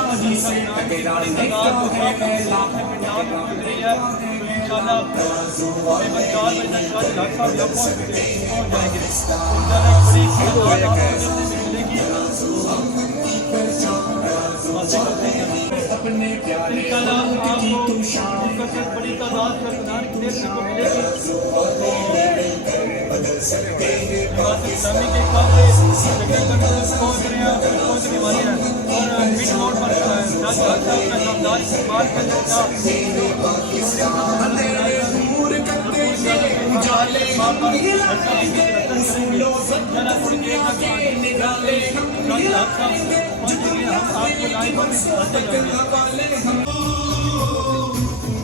شادی سے اپنے پیارے بڑی تعداد میں دیکھنے کو ملے گی بدل سکتے ہیں اسلامی کے قابل پہنچ رہے والے ہیں اور مڈ روڈ پر اپنا نامدار استعمال کرنے کا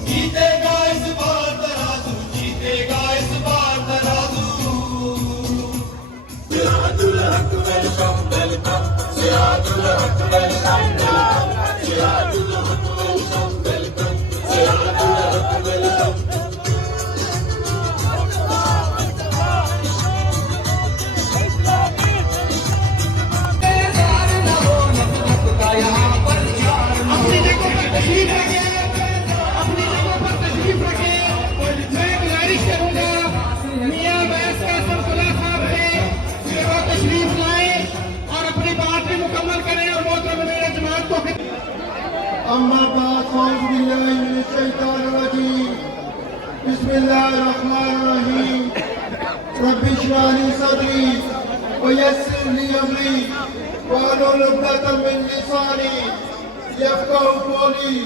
جیتے گا اس بار ترازو جیتے گا اس بار ترازو سراج الحق ویلکم ویلکم سراج الحق ویلکم سراج الحق ویلکم ویلکم سراج الحق ویلکم اما بعد اعوذ باللہ من الشیطان الرجیم بسم اللہ الرحمن الرحیم رب اشرح لی صدری ویسر لی امری واحلل عقدۃ من لسانی یفقہوا قولی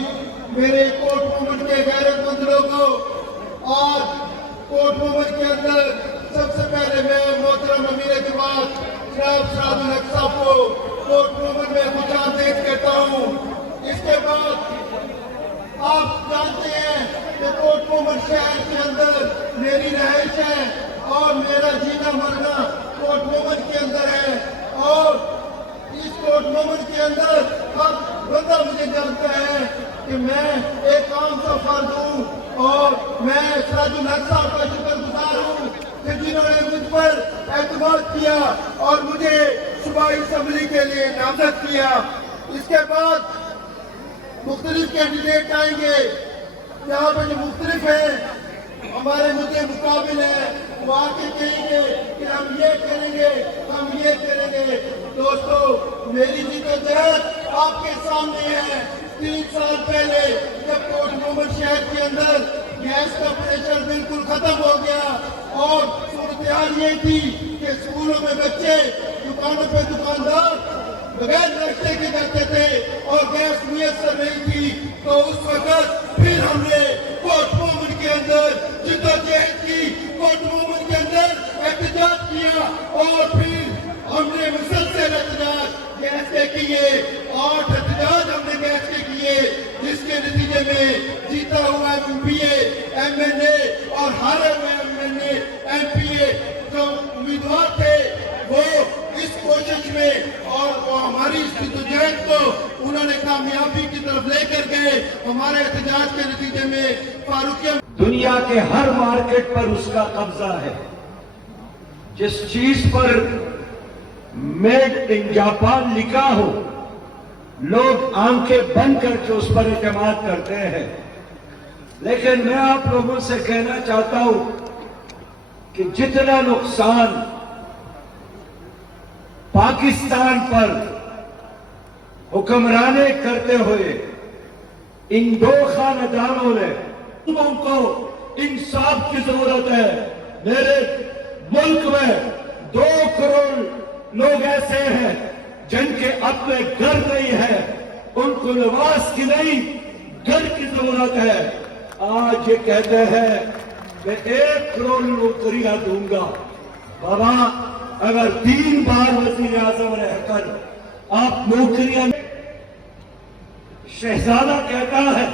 میرے کوٹ مومنٹ کے غیرت مند لوگوں آج کوٹ مومنٹ کے اندر سب سے پہلے میں محترم امیر جماعت جناب سراج الحق صاحب کو کوٹ مومنٹ میں خوش آمدید کہتا ہوں۔ اس کے بعد آپ جانتے ہیں کہ کوٹ مومنٹ شہر کے اندر میری رہائش ہے اور میرا جینا مرنا کوٹ مومنٹ کے اندر ہے اور اس کوٹ مومنٹ کے اندر ہر بندہ مجھے جانتا ہے کہ میں ایک عام سا فرد ہوں اور میں سراج الحق صاحب کا شکر گزار ہوں کہ جنہوں نے مجھ پر اعتماد کیا اور مجھے صوبائی اسمبلی کے لیے نامزد کیا۔ اس کے بعد مختلف کینڈیڈیٹ آئیں گے یہاں پہ جو مختلف ہیں ہمارے مدعے مقابل ہیں وہ آ کے کہیں گے کہ ہم یہ کریں گے ہم یہ کریں گے۔ دوستو میری جدوجہد آپ کے سامنے ہے۔ 3 سال پہلے جب کوٹ مومنٹ شہر کے اندر گیس کا پریشر بالکل ختم ہو گیا اور صورتحال یہ تھی کہ اسکولوں میں بچے دکانوں پہ دکاندار بغیر ناشتے کے جاتے تھے اور گیس میسر نہیں تھی، تو اس وقت پھر ہم نے کوٹ مومنٹ کے اندر جدوجہد کی، کوٹ مومنٹ کے اندر احتجاج کیا اور پھر ہم نے مسلسل احتجاج گیس کے کیے 8 احتجاج ہم نے گیس کے کیے، جس کے نتیجے میں جیتا ہوا MP MNA اور ہارے ہوئے MNA MP جو امیدوار تھے وہ اس کوشش میں اور ہماری اس جدوجہد کو انہوں نے کامیابی کی طرف لے کر گئے۔ ہمارے احتجاج کے نتیجے میں فاروقیہ دنیا کے ہر مارکیٹ پر اس کا قبضہ ہے۔ جس چیز پر میڈ ان جاپان لکھا ہو لوگ آنکھیں بند کر کے اس پر اعتماد کرتے ہیں، لیکن میں آپ لوگوں سے کہنا چاہتا ہوں کہ جتنا نقصان پاکستان پر حکمرانی کرتے ہوئے ان 2 خاندانوں نے، ان کو انصاف کی ضرورت ہے۔ میرے ملک میں 2 کروڑ لوگ ایسے ہیں جن کے اپنے گھر نہیں ہے، ان کو لباس کی نہیں گھر کی ضرورت ہے۔ آج یہ کہتے ہیں کہ 1 کروڑ نوکریاں دوں گا۔ بابا اگر 3 بار وزیر اعظم رہ کر آپ نوکریاں، شہزادہ کہتا ہے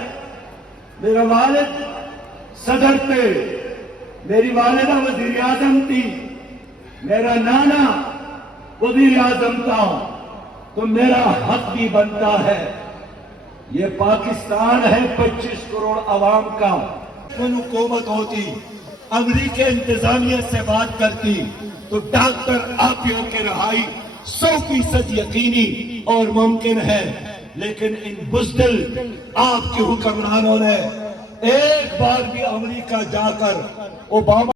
میرا والد صدر تھے، میری والدہ وزیر اعظم تھی، میرا نانا وزیر اعظم تھا، تو میرا حق بھی بنتا ہے. یہ پاکستان ہے 25 کروڑ عوام کا. حکومت ہوتی، امریکی انتظامیہ سے بات کرتی تو ڈاکٹر آپیوں کی رہائی 100% یقینی اور ممکن ہے. لیکن ان بزدل آپ کے حکمرانوں نے ایک بار بھی امریکہ جا کر اوباما